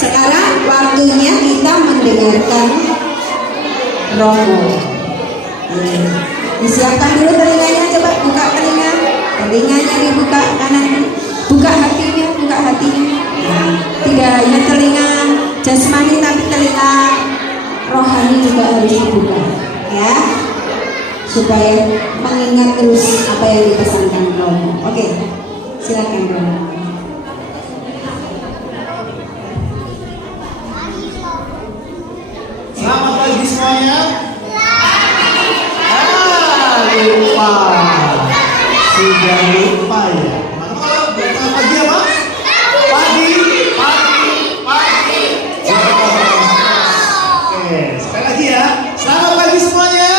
Sekarang waktunya kita mendengarkan Romo. Disiapkan dulu telinganya, coba buka telinganya dibuka kanan, buka hatinya. Tidak hanya telinga jasmani tapi telinga rohani juga harus dibuka, ya, supaya mengingat terus apa yang dipesankan Romo. Oke, silakan Romo. Selamat pagi semuanya. Lupa. Sudah lupa ya. Selamat pagi ya, Pak? Pagi. Oke, sekali lagi ya. Selamat pagi semuanya.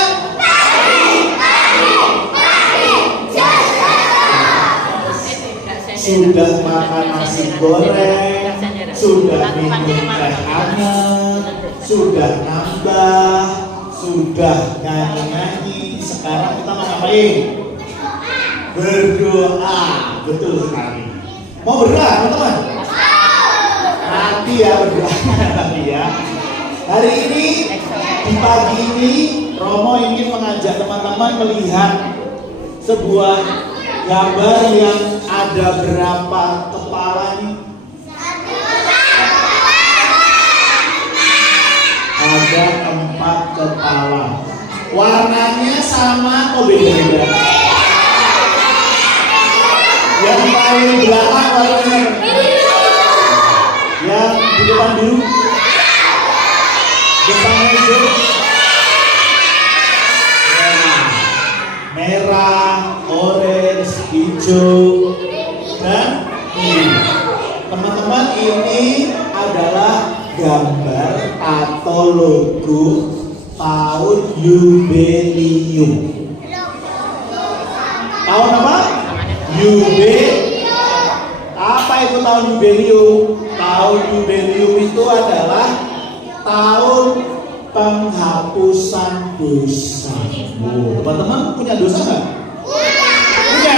Sudah makan nasi goreng, sudah minum teh hangat, sudah nambah, sudah nyanyi-nyanyi. Sekarang kita mau ngapain? Berdoa. Betul sekali. Mau berdoa teman-teman? Nanti ya berdoa nanti ya. Hari ini, di pagi ini, Romo ingin mengajak teman-teman melihat sebuah gambar yang ada berapa kepala nih? Ada 4 kepala. Warnanya sama atau beda-beda? Yang paling belakang warnanya yang di depan biru, depannya hijau, merah, orange, hijau, dan biru. Teman-teman, ini adalah gambar atau logo tahun Yubelium. Tahun apa? Apa itu tahun Yubelium? Tahun Yubelium itu adalah tahun penghapusan dosa. Teman-teman punya dosa nggak? Punya.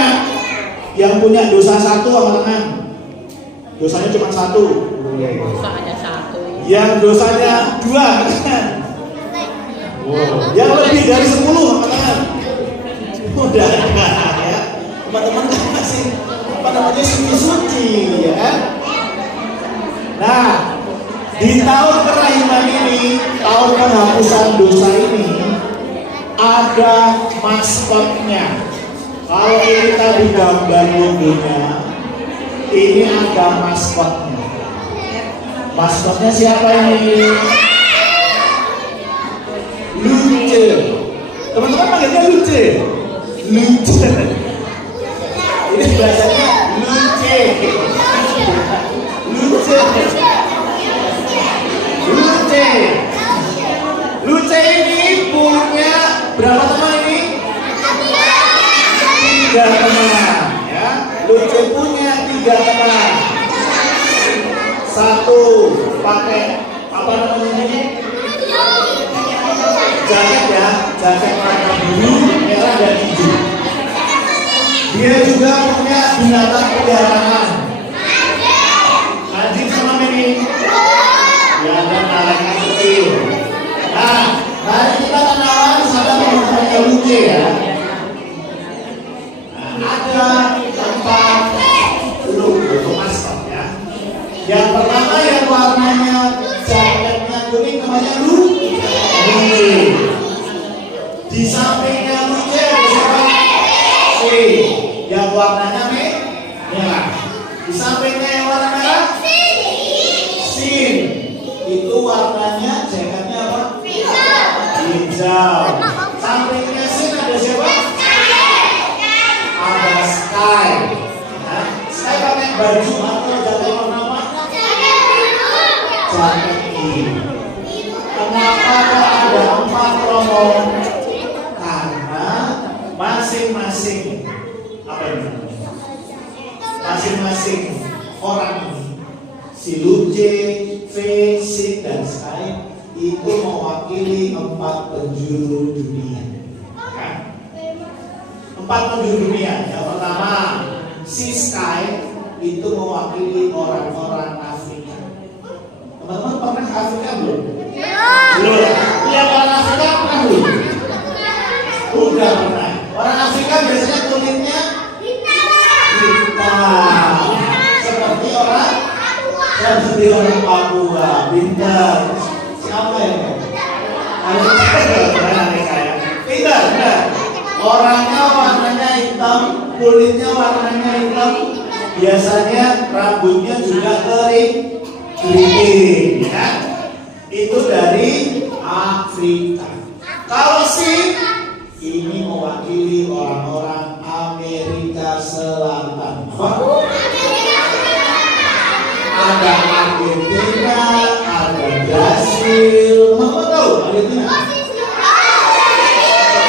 Yang punya dosa 1 sama tangan. Dosanya cuma 1. Dosanya 1. Yang dosanya 2 kan? Yang lebih dari 10 sama tangan. Udah ya. Teman-teman kan masih suci ya kan? Nah, di tahun kerahiman ini, tahun penghapusan dosa ini, ada maskotnya. Kalau ini tadi gambar logonya, ini ada maskotnya. Maskotnya siapa ini? Luce. Teman-teman panggilnya Luce. Luce. Ini bahasanya Luce. Luce. Luce ini punya berapa teman ini? 3 teman ya. Luce punya 3 teman. 1 pakai apa namanya ini? Jaket ya, jaket warna biru, merah dan hijau. Dia juga punya binatang peliharaan. Anjing sama ini. Ya, dan anaknya kecil. Nah, mari kita kenalan sama teman-temannya Luce ya. Nah, ada 4 logo maskot ya. Yang pertama yang warnanya jaketnya kuning namanya Luce. Di sampingnya Luce ada siapa? Yang warnanya merah. Di sampingnya yang warna merah? Sin. Itu warnanya jaketnya apa? Hijau. Sampingnya Sin ada siapa? Ada Sky. Nah, Sky pakai baju atau jaket warna apa? Jaket biru. Kenapa ada 4 Romo? Karena masing-masing apa ini? Masing-masing orang ini, si Luce, V, Sin, dan Sky itu mewakili 4 penjuru dunia. Ya? 4 penjuru dunia. Yang pertama, si Sky itu mewakili orang-orang Afrika. Afrika belum? Belum. Lihat orang Afrika pernah belum? Udah pernah. Orang Afrika biasanya kulitnya hitam. Seperti orang Papua. Pintar. Siapa ya? Pintar, benar. Orangnya warnanya hitam, kulitnya warnanya hitam. Biasanya rambutnya juga keriting, ya. Itu dari Afrika. Kalau sih ini mewakili orang-orang Amerika Selatan. Apa? Ada Argentina, ada Brasil. Mau tahu Argentina?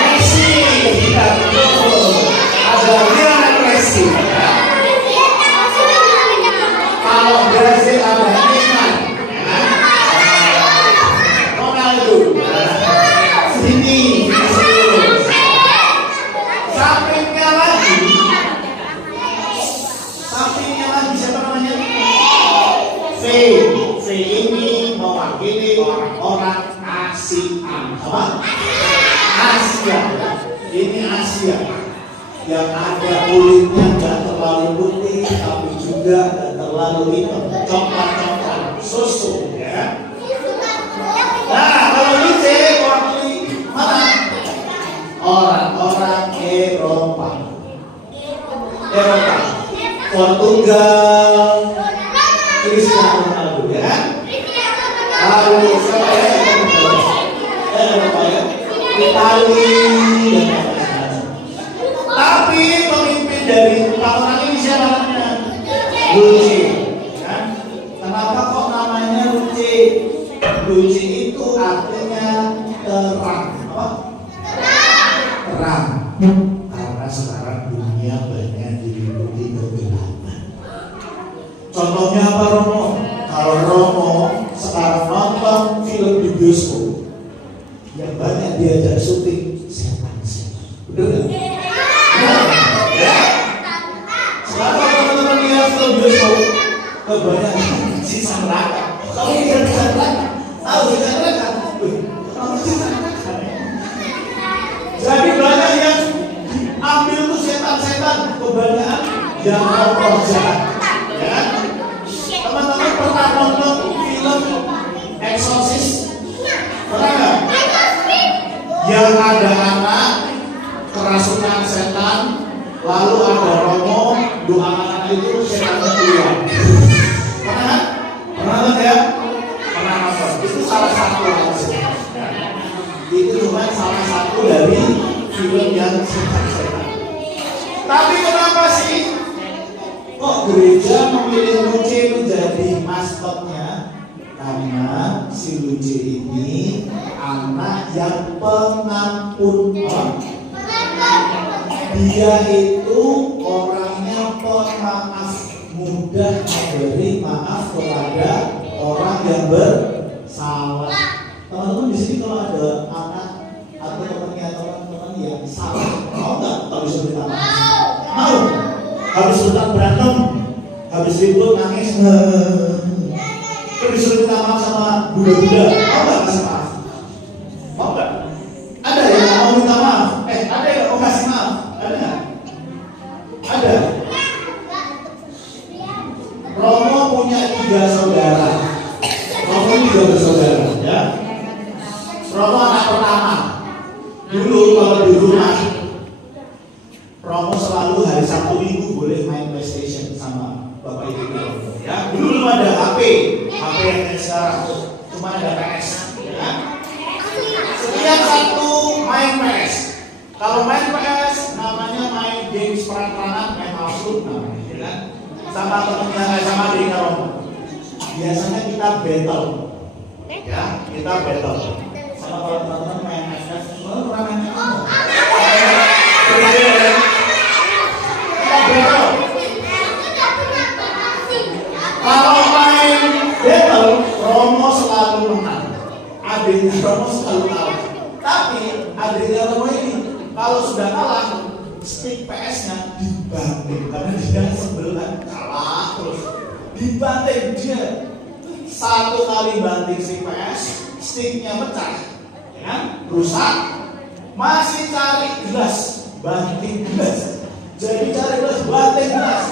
Messi, tidak betul. Ada Lionel Messi. Ya. Kalau Brasil ada Neymar, Ronaldo. Sini, sampingnya lagi siapa namanya? V ini mewakili orang-orang Asia. Apa? Asia. Ini Asia yang ada kulitnya nggak terlalu putih, tapi juga nggak terlalu hitam, coklat susu, ya. Nah, kalau ini mewakili mana? Orang-orang Eropa. Portugal, Cristiano Ronaldo, ya. Lalu Eropa ya, Italia. Tapi pemimpin dari empat orang ini siapa namanya? Luce. Ya. Kenapa kok namanya Luce? Luce itu artinya terang. Apa? Terang. Karena sekarang dunia banyak diliputi kegelapan. Contohnya apa, Romo? Kalau Romo sekarang nonton film di bioskop, yang banyak diajak syuting setan. Betul nggak? Ya. Sekarang teman-teman lihat film bioskop, kebanyakan sisa neraka. Kamu tidak bisa neraka? Tahu sisa neraka? Kamu sisa neraka. Jadi banyak yang ambil tuh setan-setan, kebanyakan yang mau jahat. Ya. Teman-teman pernah nonton film Exorcist? Pernah nggak? Yang ada anak kerasukan setan, lalu ada Romo, doa anak itu setannya keluar. Pernah? Pernah nonton ya? Pernah nonton. Itu salah satu ya. Itu cuma salah satu dari film yang setan-setan. Tapi kenapa sih kok gereja memilih Luce menjadi maskotnya? Karena si Luce ini anak yang pengampun. Dia itu orangnya pemaaf, mudah memberi maaf kepada orang yang bersalah. Teman-teman di sini kalau ada anak atau teman-teman yang salah, mau nggak kalau bisa minta maaf? Mau? Habis hutan berantem, habis ribut nangis, terus disuruh minta maaf sama budak-budak, mau nggak kasih maaf? Mau nggak? Ada yang nggak mau minta maaf? Ada yang mau kasih maaf? Ada nggak? Ada. Romo punya 3 saudara. Romo 3 bersaudara, ya. Romo anak pertama. Dulu kalau di rumah, Romo selalu hari Sabtu Minggu boleh main PlayStation sama bapak ibu Romo. Ya, dulu belum ada HP yang kayak sekarang, cuma ada PS. Ya. Setiap Sabtu main PS. Kalau main PS namanya main games perang-perangan, main absolut namanya, ya kan? Sama temennya sama adiknya Romo. Biasanya kita battle, ya, kita battle. Sama kalau teman-teman main PS, pernah main kalau main battle, Romo selalu menang. Adiknya Romo selalu kalah. Tapi adiknya Romo ini kalau sudah kalah, stick PS-nya dibanting karena dia sebelah kalah terus. Dibanting dia 1 kali banting si PS, sticknya pecah, ya kan? Rusak. Masih cari gelas, banting gelas. Jadi cari gelas, banting gelas.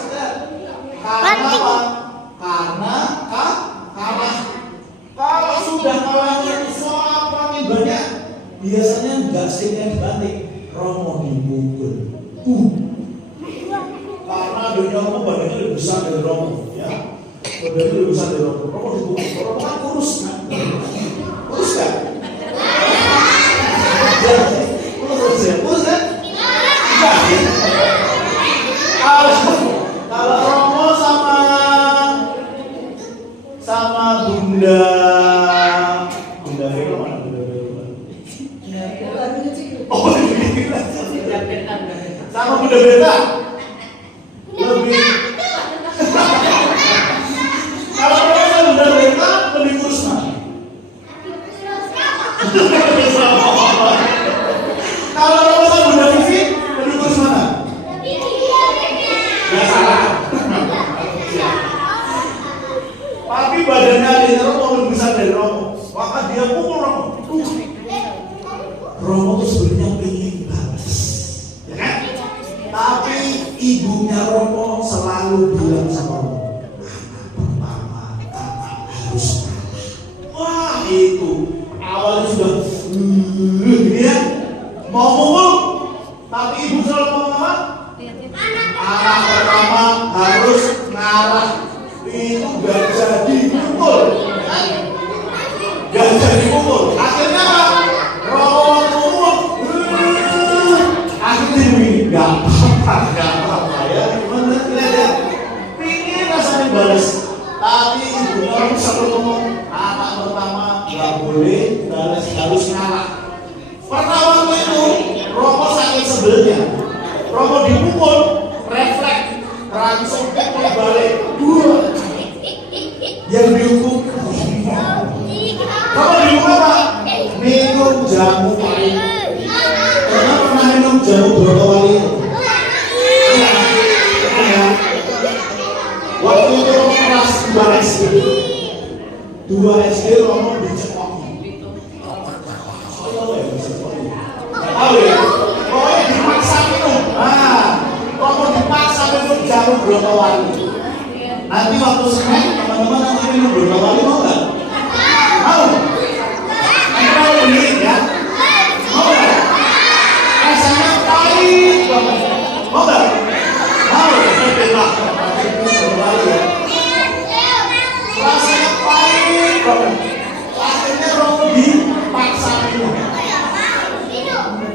Karena apa? Karena kalah. Kalau sudah kalahnya itu soal paling banyak, biasanya nggak sticknya dibanting, Romo dipukul. Karena dunia Romo badannya lebih besar dari Romo, ya. Badannya lebih besar dari Romo. Romo dipukul. Romo kan kurus kan? Kurus kan? Kurus ya? Kurus kan? Enggak. Kalau Romo sama Bunda Vero mana? Oh, sama Bunda Beta lebih. Kalau Romo sama Bunda Beta lebih kurus mana? Kalau Romo sama Bunda Vivi lebih kurus mana? Nggak salah. Tapi badannya adiknya Romo lebih besar dari Romo. Maka dia pukul Romo. Romo tuh sebenarnya pengen balas, ya kan? Tapi ibunya Romo selalu bilang sama Romo, pertama kakak harus kalah. Wah itu awalnya sudah gini ya, mau mukul, tapi ibu selalu ngomong apa? Anak pertama harus ngalah. Itu gak jadi pukul, gak jadi pukul. Akhirnya apa? Romo pukul. Akhirnya ini gak apa-apa ya. Gimana lihat? Pingin rasanya balas, tapi ibu Romo selalu ngomong anak pertama gak boleh balas, harus ngalah. Pertama itu Romo sakit sebelnya. Romo dipukul, refleks langsung pukul balik. Yang dihukum kalau dihukum apa? Minum jamu pahit. Karena pernah minum jamu berapa kali? Waktu itu Romo kelas 2 SD. 2 SD Romo dicekoki. Tahu ya? Pokoknya dipaksa minum. Romo dipaksa minum jamu berapa kali? Nanti waktu snack teman-teman nanti minum berapa kali, mau nggak? Mau? Mau beli ya? Mau nggak? Rasanya pahit banget. Mau nggak? Mau? Rasanya pahit banget. Akhirnya Romo dipaksa minum.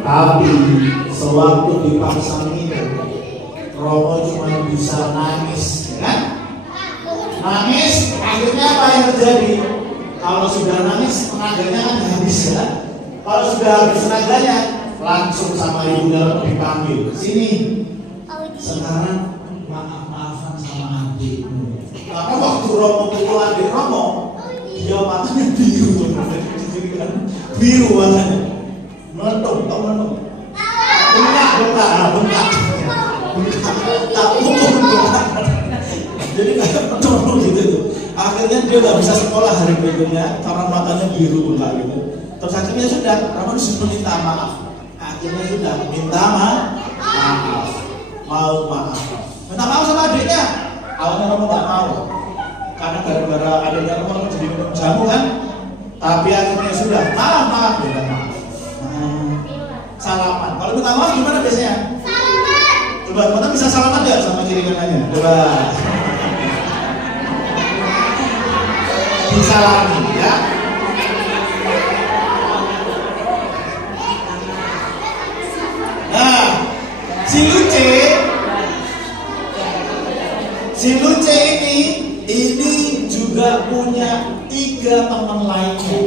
Tapi sewaktu dipaksa minum, Romo cuma bisa nangis, ya kan? Nangis, akhirnya apa yang terjadi? Kalau sudah nangis, tenaganya kan habis ya. Kalau sudah habis tenaganya, langsung sama ibunya dipanggil. Sini, sekarang maaf-maafan sama adikmu. Karena waktu Romo pukul adik Romo, dia matanya biru tuh, biru matanya. Melentung, tau melentung? Bengkak. Tak pukul. Jadi kayak melentung gitu tuh. Akhirnya dia nggak bisa sekolah hari berikutnya karena matanya biru bengkak gitu. Terus akhirnya sudah, Romo disuruh minta maaf. Akhirnya sudah minta maaf. Mau maaf. Minta maaf sama adiknya. Awalnya Romo nggak mau. Karena gara-gara adiknya Romo jadi minum jamu kan. Tapi akhirnya sudah maaf. Minta maaf. Salaman. Kalau minta maaf gimana biasanya? Salaman. Coba teman-teman bisa salaman nggak sama kiri kanannya? Coba. Disalami ya. Nah, si Luce ini juga punya 3 teman lainnya.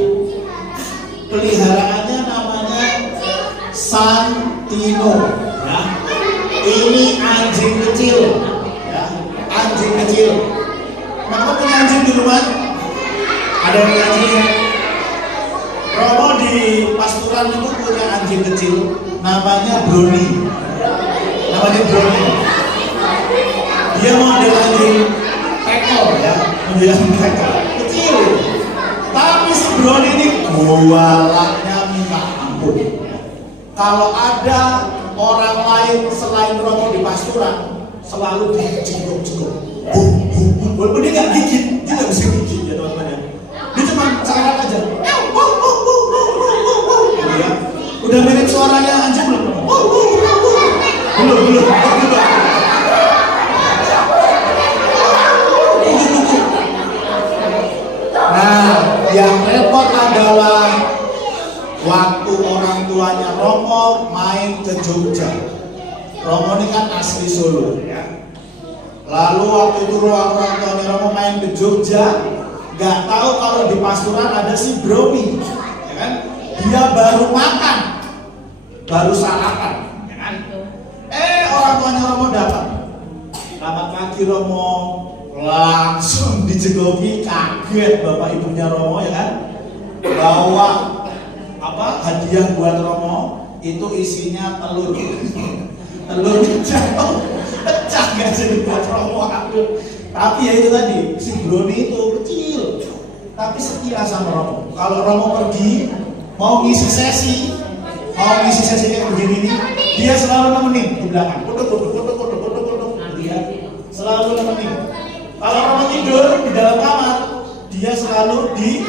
Peliharaannya namanya Santino. Ya. Ini anjing kecil. Ya. Anjing kecil. Maka punya anjing di rumah? Ada yang punya anjingnya? Romo di pasturan itu punya anjing kecil. Namanya Brownie. Dia model anjing tekol ya, model anjing tekol kecil. jualannya minta ampun. Kalau ada orang lain selain Romo di pasturan, selalu dijenguk-jenguk. Walaupun dia nggak gigit, dia nggak bisa gigit ya teman-teman ya. Dia cuma cakap aja. Gitu ya. Udah mirip suaranya anjing belum? Belum. Nah, yang repot adalah waktu orang tuanya Romo main ke Jogja. Romo ini kan asli Solo ya. Lalu waktu itu orang tuanya Romo main ke Jogja, nggak tahu kalau di pasturan ada si Brownie, ya kan? Dia baru makan, baru sarapan, ya kan? Orang tuanya Romo datang. Selamat pagi Romo. Langsung dijegoki, kaget bapak ibunya Romo, ya kan? Bawa hadiah buat Romo, itu isinya telur. Telur pecah gak jadi buat Romo. Tapi ya itu tadi, si Brownie itu kecil tapi setia sama Romo. Kalau Romo pergi mau ngisi sesi kayak begini nih, dia selalu nemenin di belakang. Dia selalu nemenin. Kalau Romo tidur di dalam kamar, dia selalu di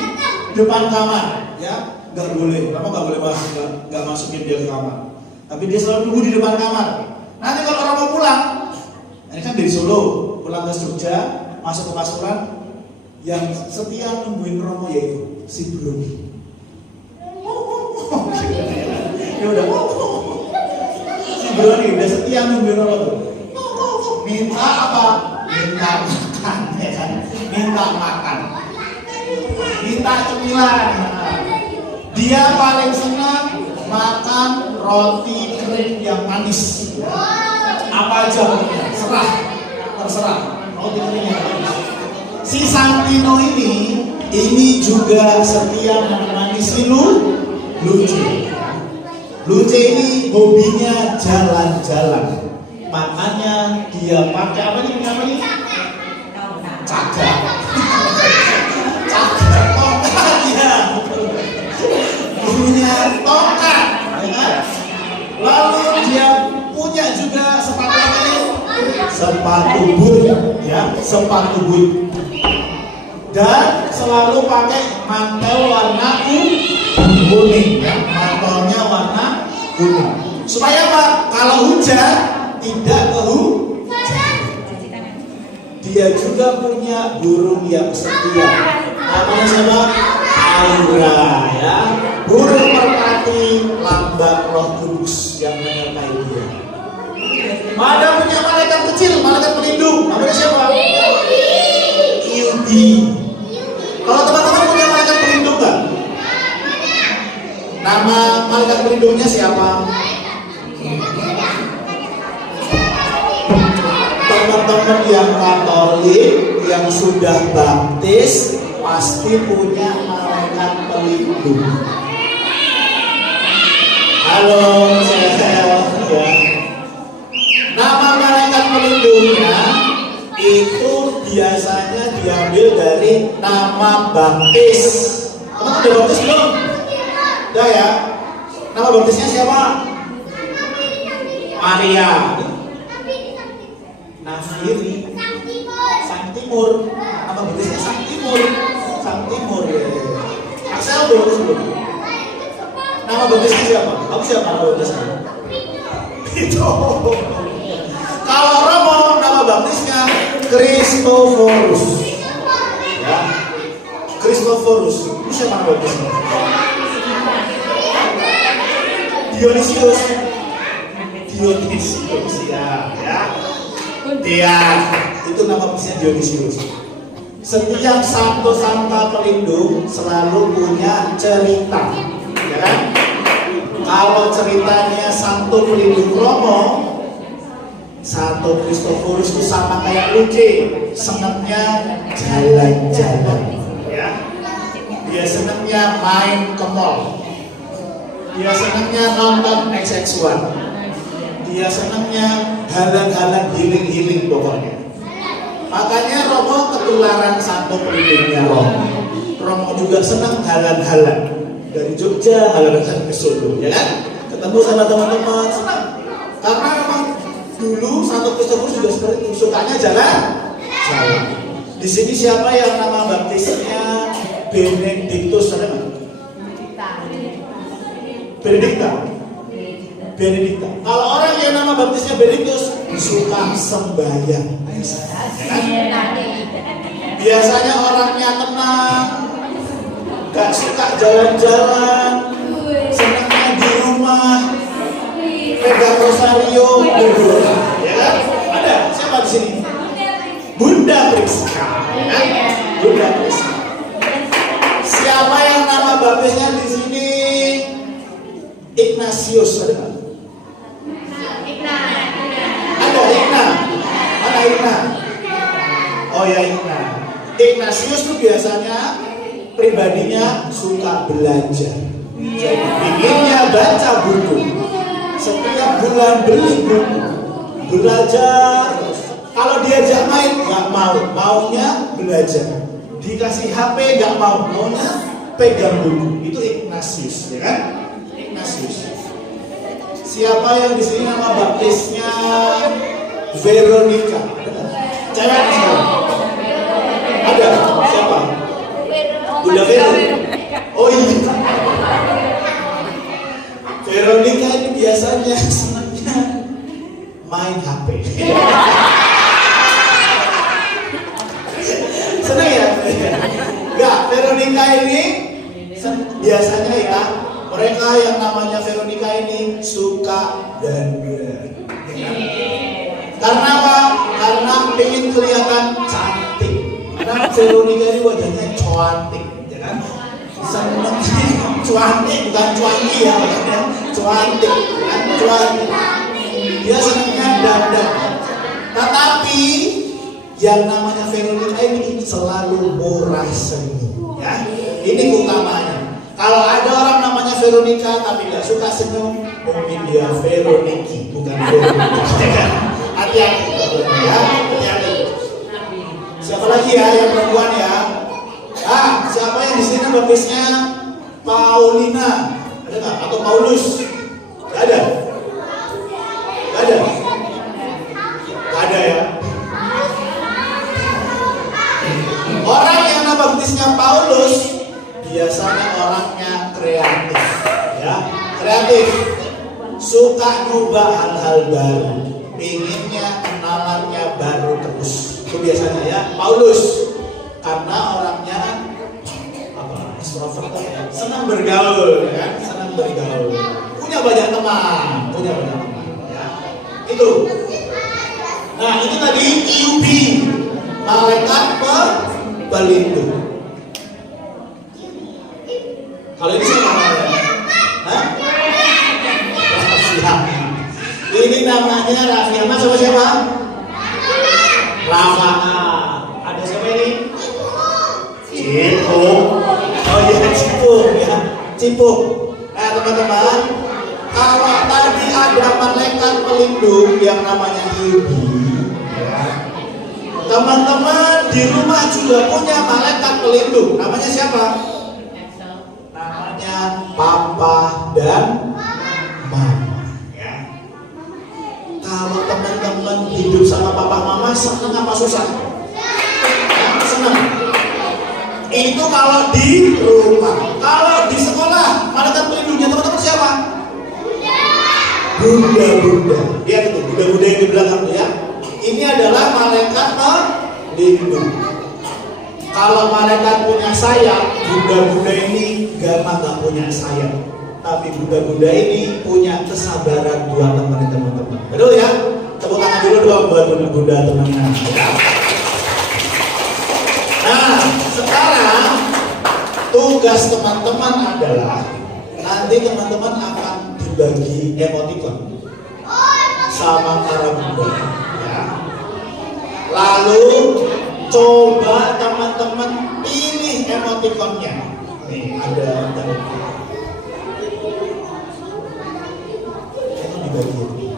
depan kamar, ya. Nggak boleh, Romo nggak boleh nggak masukin dia ke kamar. Tapi dia selalu tunggu di depan kamar. Nanti kalau Romo pulang, ini kan dari Solo, pulang ke Jogja, masuk ke pasturan, yang setia nungguin Romo yaitu si Brownie. Ya udah, si Brownie udah setia nungguin Romo tuh. Minta apa? Minta makan, ya kan? Minta makan, minta cemilan. Dia paling senang makan roti kering yang manis. Apa aja pokoknya, terserah. Roti kering yang manis. Si Santino ini juga setia menemani si Luce. Luce ini hobinya jalan-jalan. Makanya dia pakai apa nih? Cagak. Tongkat ya. Punya tongkat. Ya. Lalu dia punya juga sepatu boot. Dan selalu pakai mantel warna kuning, ya. Mantelnya warna kuning. Supaya apa? Kalau hujan tidak kehujanan. Dia juga punya burung yang setia. Namanya siapa? Aura, ya. Burung merpati lambang Roh Kudus yang menyertai dia. Ada punya malaikat kecil, malaikat pelindung. Namanya siapa? Yudi. Kalau teman-teman punya malaikat pelindung nggak? Nama malaikat pelindungnya siapa? Teman-teman yang Katolik yang sudah baptis pasti punya malaikat pelindung. Halo, saya ya. Nama malaikat pelindungnya itu biasanya diambil dari nama baptis. Teman-teman udah baptis belum? Udah ya. Nama baptisnya siapa? Maria. Nafiri, Sang Timur, nama baptisnya Sang Timur ya. Axel udah baptis belum? Nama baptisnya siapa? Kamu siapa nama baptisnya? Itu. Kalau Romo nama baptisnya Christophorus. Ya, Christophorus. Itu siapa nama baptisnya? Dionysius ya. Dia itu nama baptisnya Dionysius. Setiap santo-santa pelindung selalu punya cerita, ya kan? Kalau ceritanya santo pelindung Romo, Santo Christophorus itu sama kayak Luce, senangnya jalan-jalan, ya. Dia senangnya main ke mall, dia senangnya nonton XX1, dia senangnya halang-halang healing pokoknya. Makanya Romo ketularan santo pelindungnya Romo. Romo juga senang halang-halang. dari Jogja, datang ke Solo, ya kan? Ketemu sama teman-teman, senang. Karena memang dulu Santo Kristus juga seperti itu, sukanya jalan. Di sini siapa yang nama baptisnya Benediktus, ada nggak? Benedikta. Benedikta. Kalau orang yang nama baptisnya Benediktus suka sembahyang. Ya kan? Biasanya orangnya tenang, gak suka jalan-jalan, senangnya di rumah, pegang rosario, berdoa. Ya kan? Ada siapa di sini? Bunda Priska. Ya kan? Bunda Priska. Siapa yang nama baptisnya di sini? Ignatius, ada nggak? Ada Igna. Mana Igna? Oh ya Igna. Ignatius tuh biasanya pribadinya suka belajar. Jadi inginnya baca buku. Setiap bulan beli buku. Belajar. Kalau diajak main nggak mau, maunya belajar. Dikasih HP nggak mau, maunya pegang buku. Itu Ignatius, ya kan? Ignatius. Siapa yang di sini nama baptisnya Veronica? Cewek siapa? Ada? Siapa? Bunda Vero. Oh iya. Veronica ini biasanya senangnya main HP. Senang ya? Enggak, Veronica ini biasanya ya, mereka yang namanya Veronica ini suka dandan. Karena apa? Karena ingin kelihatan cantik. Karena Veronica ini wajahnya cantik, ya kan? Senang cantik, bukan cuanki ya, cantik, kan? Cantik. Dia senangnya dandan. Tetapi yang namanya Veronica ini selalu murah senyum, ya. Ini utamanya. Kalau ada orang namanya Veronica tapi nggak suka senyum, mungkin dia Veroniki, bukan Veronica. Hati-hati, ya. Hati-hati. Siapa lagi ya yang perempuan ya? Siapa yang di sini baptisnya Paulina? Ada nggak? Atau Paulus? Gak ada. Gak ada. Gak ada ya. Orang yang nama baptisnya Paulus biasanya orangnya kreatif, ya, kreatif, suka nyoba hal-hal baru, inginnya kenalannya baru terus. Itu biasanya ya, Paulus, karena orangnya apa? Extrovert ya, senang bergaul, ya, senang bergaul, punya banyak teman, ya, itu. Nah itu tadi IUB, malaikat pelindung. Kalau ini siapa namanya? Hah? Rafiana. Ini namanya Rafiana sama siapa? Rafa'a. Ada siapa ini? Cipuk. Oh iya Cipuk ya. Cipuk. Nah teman-teman, kalau tadi ada malaikat pelindung yang namanya Ibi, ya. Teman-teman di rumah juga punya malaikat pelindung. Namanya siapa? Papa dan Mama, ya. Kalau teman-teman hidup sama papa mama senang apa susah? Senang. Itu kalau di rumah. Kalau di sekolah, malaikat pelindungnya teman-teman siapa? Bunda-bunda. Lihat itu, bunda-bunda yang di belakang ya. Ini adalah malaikat pelindung. Kalau malaikat punya sayap, bunda-bunda ini gak punya sayap. Tapi bunda-bunda ini punya kesabaran buat teman-teman. Betul ya? Tepuk tangan dulu dong buat bunda-bunda teman-teman. Ya. Nah, sekarang tugas teman-teman adalah nanti teman-teman akan dibagi emoticon sama para bunda. Ya. Lalu coba teman-teman pilih emoticonnya. Nih ada tadi. Itu dibagi.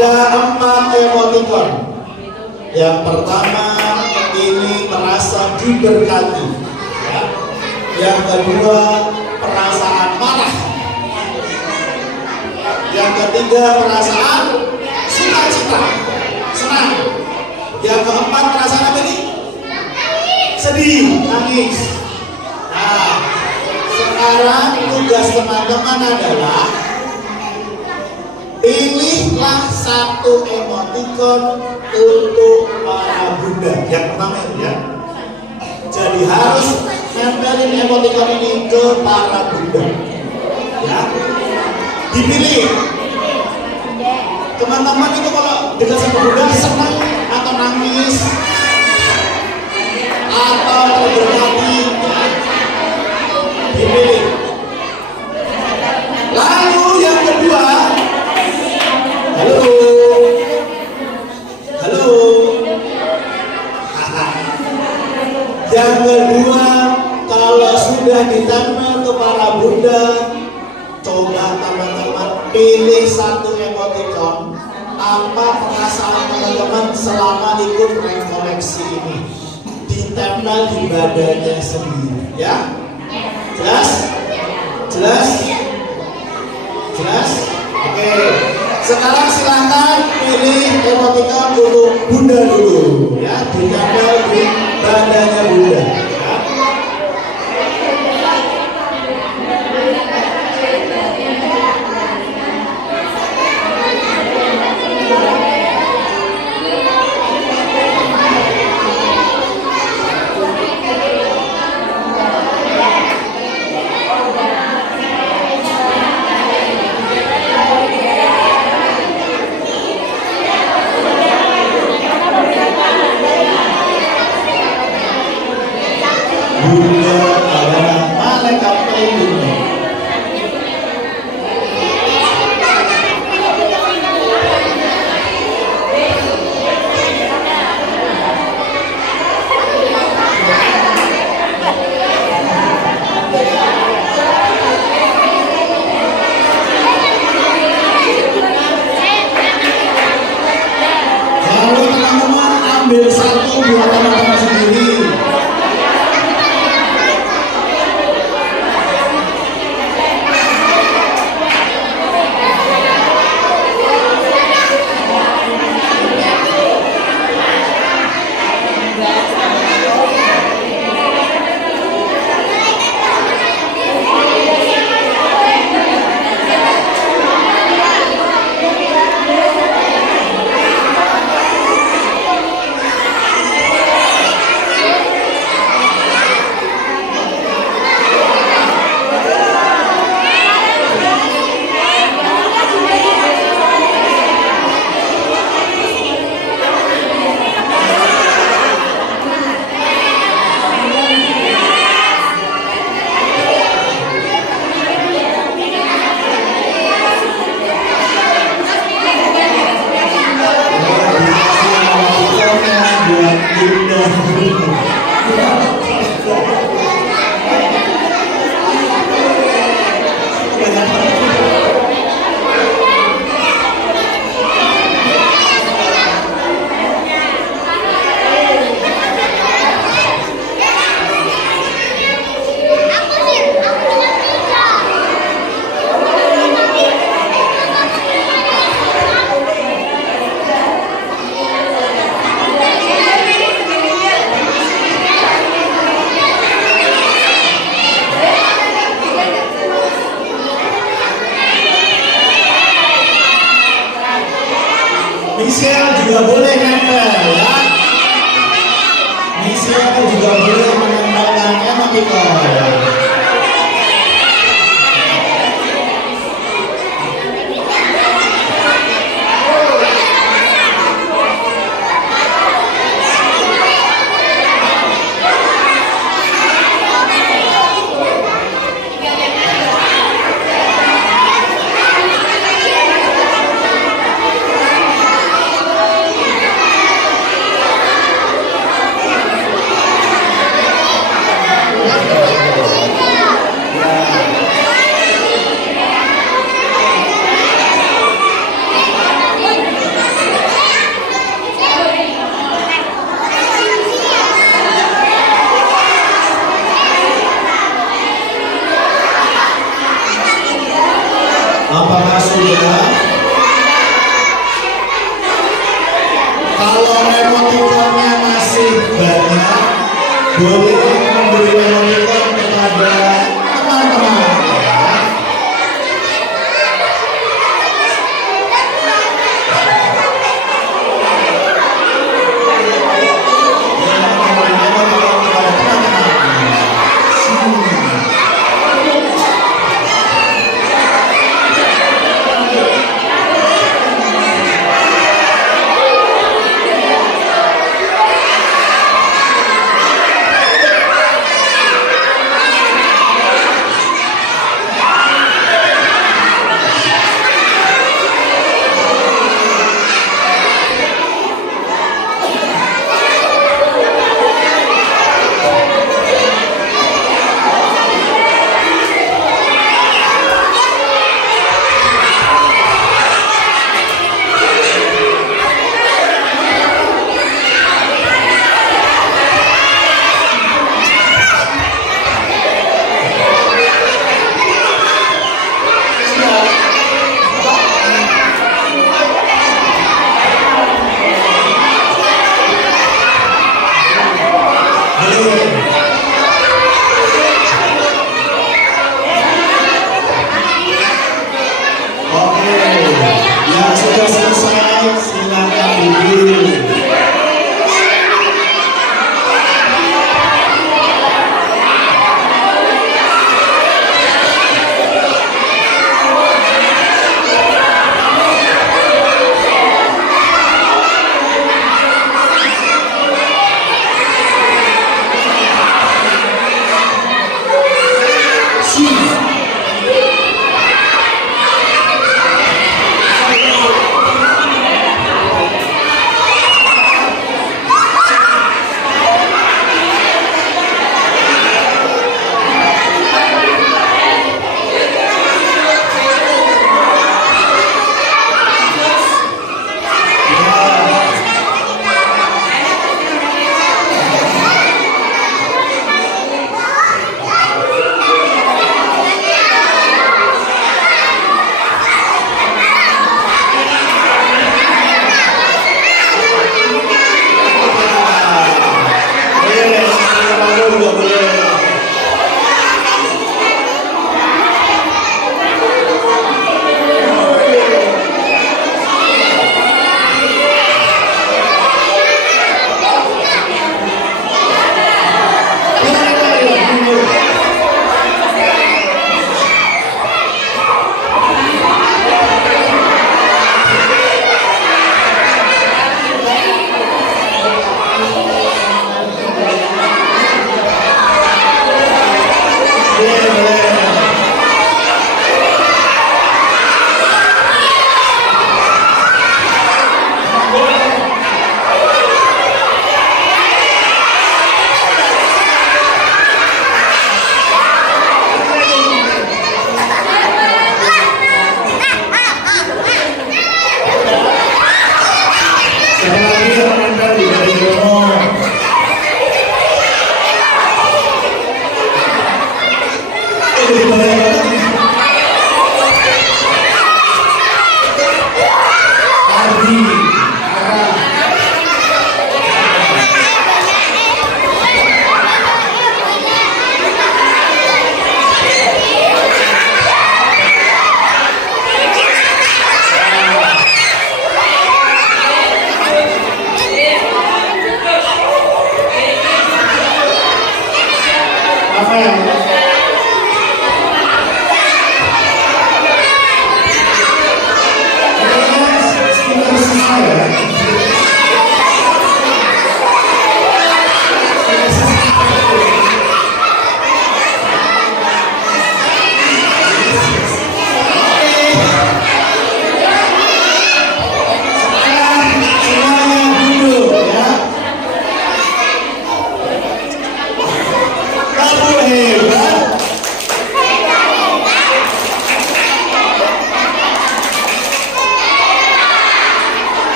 Ada 4 emoticon. Yang pertama ini merasa diberkati. Ya. Yang kedua perasaan marah. Yang ketiga perasaan sukacita, senang. Yang keempat perasaan apa ini? Sedih, nangis. Nah, sekarang tugas teman-teman adalah pilihlah satu emoticon untuk para bunda. Yang pertama itu ya. Jadi harus nempelin emoticon ini ke para bunda. Ya. Dipilih. Teman-teman itu kalau dikasih bunda senang atau nangis atau terberkati, ya. Dipilih. Lalu yang kedua, halo, halo. Yang kedua, kalau sudah ditempel ke para bunda, coba teman-teman pilih satu emoticon. Apa perasaan teman-teman selama ikut rekoleksi ini? Ditempel di badannya sendiri, ya? Jelas? Jelas? Jelas? Oke. Sekarang silahkan pilih emoticon untuk bunda dulu, ya? Ditempel di badannya bunda. Ya? Bunda adalah malaikat pelindung. Lalu teman-teman ambil satu buat teman-teman sendiri. Michelle juga boleh nempel, ya. Michelle juga boleh menempelkan emoticon. Apakah sudah? Kalau emotikonnya masih banyak, boleh memberi emotikon kepada teman-teman.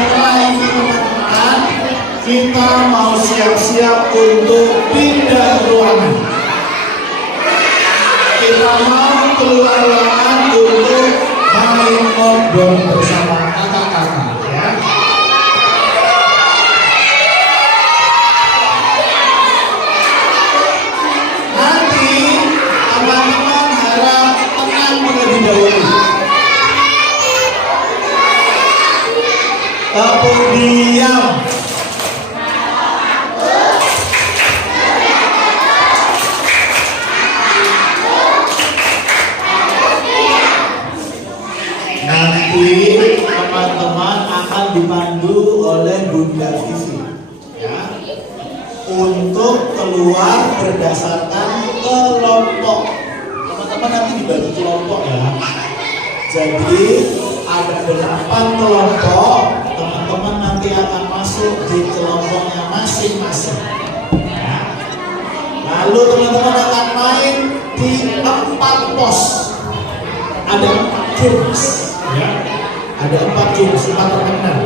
setelah ini teman-teman, kita mau siap-siap untuk pindah ruangan. Kita mau keluar ruangan untuk main ngobrol bersama kakak-kakak ya. Nanti teman-teman harap tenang terlebih dahulu. Tepuk diam. Nanti teman-teman akan dipandu oleh Bunda Vivi ya, untuk keluar berdasarkan kelompok. Teman-teman nanti dibagi kelompok ya. Jadi ada 8 kelompok. Teman-teman nanti akan masuk di kelompoknya masing-masing ya. Lalu teman-teman akan main di 4 pos. Ada 4 games ya. Ada 4 games, 4 permainan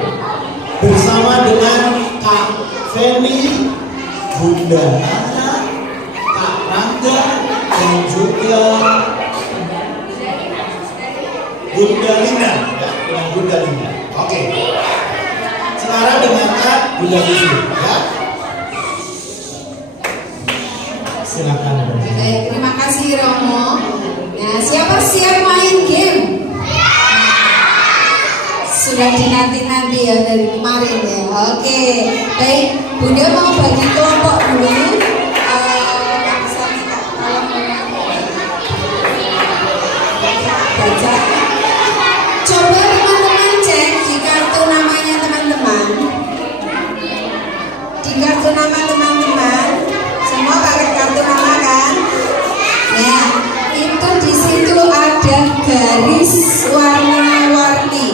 bersama dengan Kak Feni, Bunda Nana, Kak Rangga, dan juga Bunda Linda ya, dengan Bunda Linda. Oke. Sekarang dengan Kak Bunda Vivi ya. Silakan. Baik, terima kasih Romo. Nah, siapa siap main game? Sudah dinanti-nanti ya dari kemarin ya. Oke, baik. Bunda mau bagi kelompok dulu. Baca. Coba teman-teman cek di kartu namanya teman-teman. Di kartu nama teman-teman, semua pakai kartu nama kan? Ya, itu di situ ada garis warna-warni.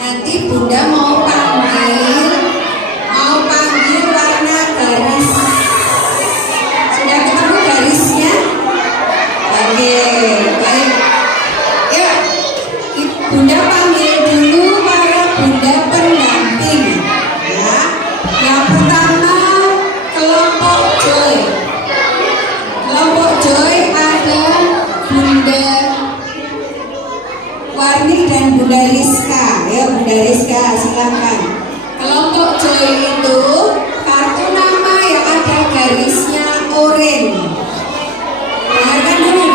Nanti Bunda mau panggil warna garis. Sudah ketemu garisnya? Oke, baik. Yuk, Bunda panggil dulu para Bunda pendamping. Ya, yang pertama kelompok Joy. Kelompok Joy ada Bunda Warni dan Bunda Rizka. Ya, Bunda Rizka, silakan. Kelompok Joy itu kartu nama yang ada garisnya oranye. Dengarkan dulu.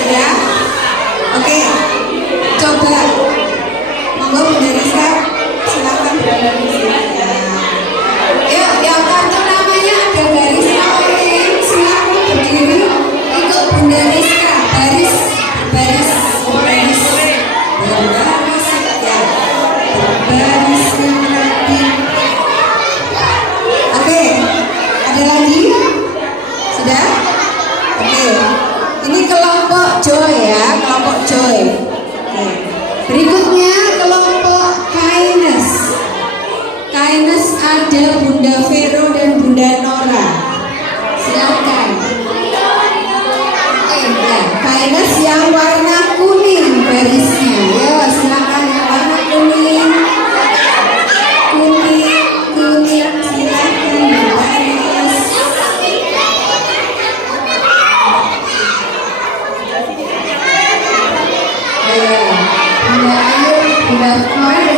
Sudah? Oke. Coba. Monggo Bunda Rizka, silakan berada di sini. Yuk, yang kartu namanya ada garisnya oranye, silakan berdiri. Ikut Bunda Rizka, baris. Oke, ada lagi? Sudah? Oke, ini kelompok Joy ya, kelompok Joy. Oke. Berikutnya kelompok Kindness. Kindness ada Bunda Vero dan Bunda Nora. Silakan. Ya, Kindness yang warna kuning garisnya. Ya, silakan yang warna kuning. Silakan Kindness. Ya, Bunda Ayu, Bunda Nora